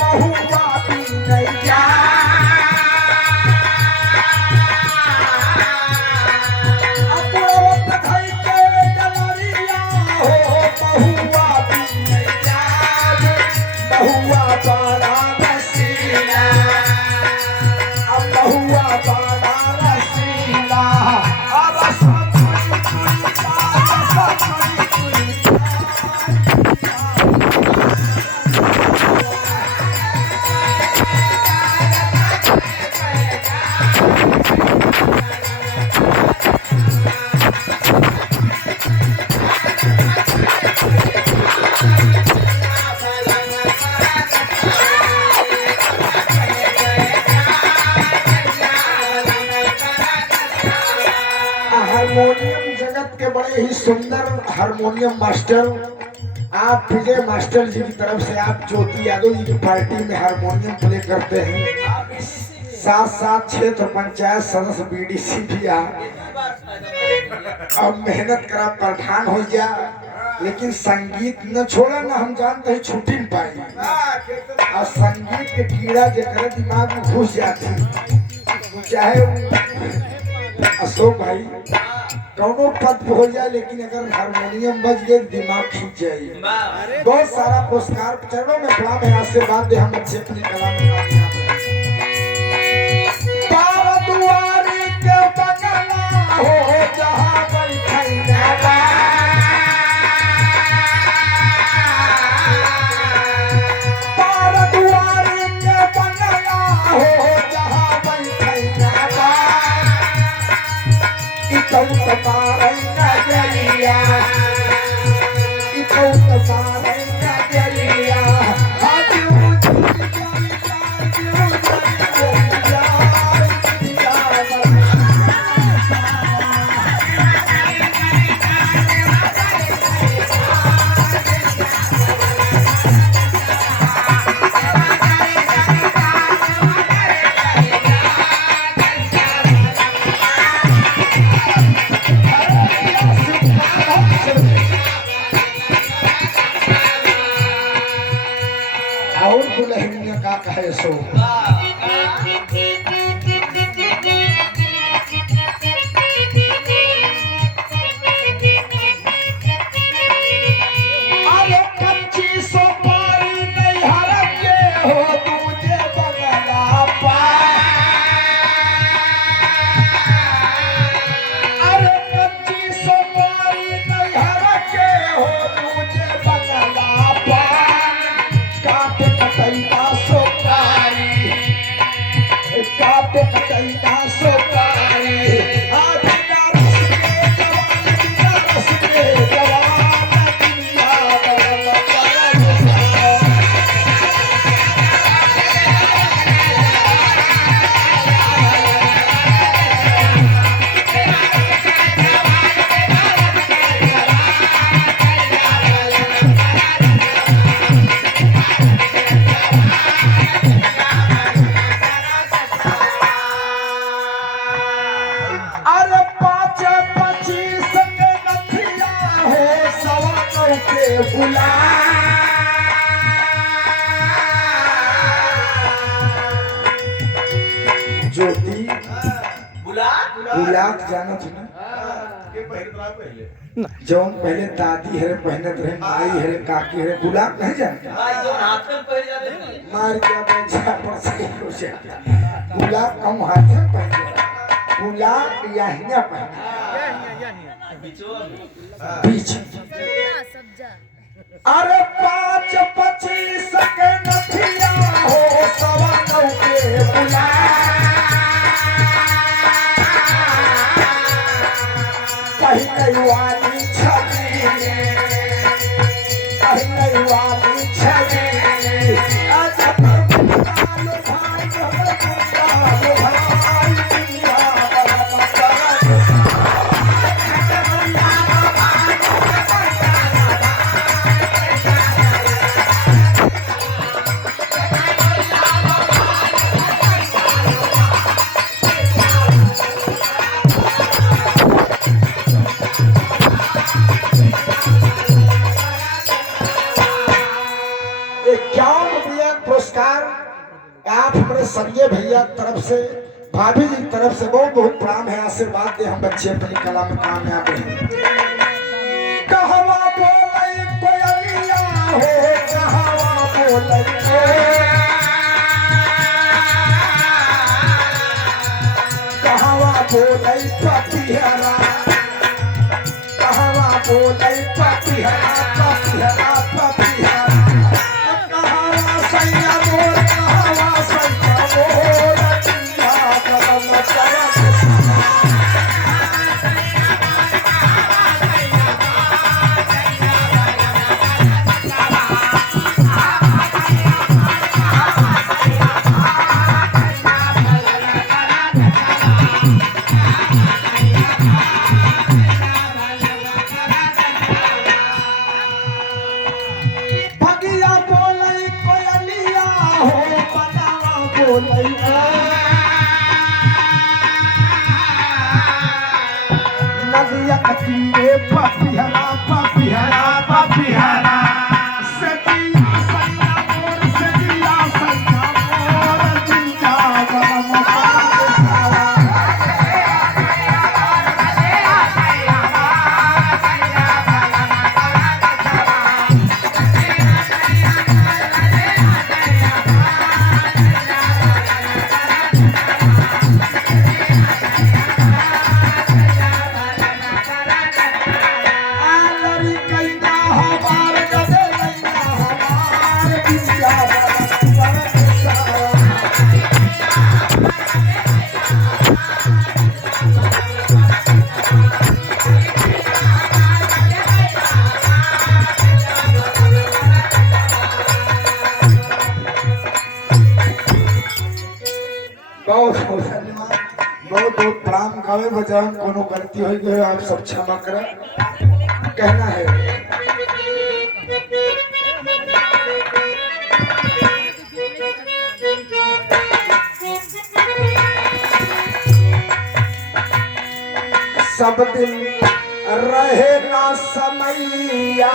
बहुआ बिनैया अपुरवत धई के डलरिया हो बहुआ बिनैया बहुआ बड़ा रसीला अब बहुआ बड़ा रसीला अब सब हारमोनियम जगत के बड़े ही सुंदर हारमोनियम मास्टर आप विजय मास्टर जी की तरफ से आप ज्योति यादव जी की पार्टी में हारमोनियम प्ले करते हैं। साथ साथ क्षेत्र पंचायत सदस्य बीडीसी भी अब मेहनत करा प्रधान हो जा लेकिन संगीत न छोड़ा ना हम जानते हैं छुट्टी न पाई और संगीत के कीड़ा जरा दिमाग में घुस जाती चाहे अशोक भाई कौनो पद पे हो जाए लेकिन अगर हारमोनियम बज गए दिमाग खींच जाए। बहुत सारा पुरस्कार चरणों में प्रणाम है आशीर्वाद दे हम अच्छे अपनी कला में कामयाब तारा दुआरी के बंगला हो जहां बैठैया तारा दुआरी के बंगला हो जहां बैठैया इतौ तमारै नजरिया इतौ तमारै नजरिया और दुल्हनिया का कहे सो अरे कच्ची सोपारी नहीं हरके हो तुझे बगला पा अरे कच्ची सोपारी नहीं हरके हो तुझे बगला पा काटे कटैया सोकारी काटे कटैया सोकारी आज बिना रस के जवान दुनिया अरे 5-25 के नथिया हो सवा नौ के बुला ज्योति बुलाक जाना थी ना जौन पहले दादी हरे पहनत रहे माई हरे काकी हरे गुलाब नहीं जानता मार क्या बच्चा पर से हो जाता गुलाब कम हाथ में पहन गुलाब यहिया पहन बीच अरे 5-25 के नथिया हो सवा नौ के गुलाब कहीं कहीं वाली छवि कहीं कहीं वाली छवि नमस्कार। आप हमारे सरिये भैया तरफ से, भाभी जी तरफ से बहुत बहुत प्रणाम है, आशीर्वाद दे हम बच्चे अपनी कला में कामयाब हैं। कहवा बोलै कोयलिया हो, कहवा बोलै कहवा बोलै पपिहरा, कहवा बोलै पपिहरा, पपिहरा पपिहरा। कहवा सैया मोर, कहवा सैया मोर, चिया कदम चला। भगिया बोलै कोयलिया हो, बनावा बोलै नदिया तीरे पपिहरा, पपिहरा पपिहरा। सजिया सैया मोर, सजिया सैया मोर, चिया कदम चला। आलरी कैना हमार गदे लैया हमार, चिया कदम चला। बहुत बहुत धन्यवाद, बहुत बहुत प्रणाम। गावे बजाय कोनो गलती हो गई आप सब क्षमा करें। कहना है सब दिन रहे ना समैया,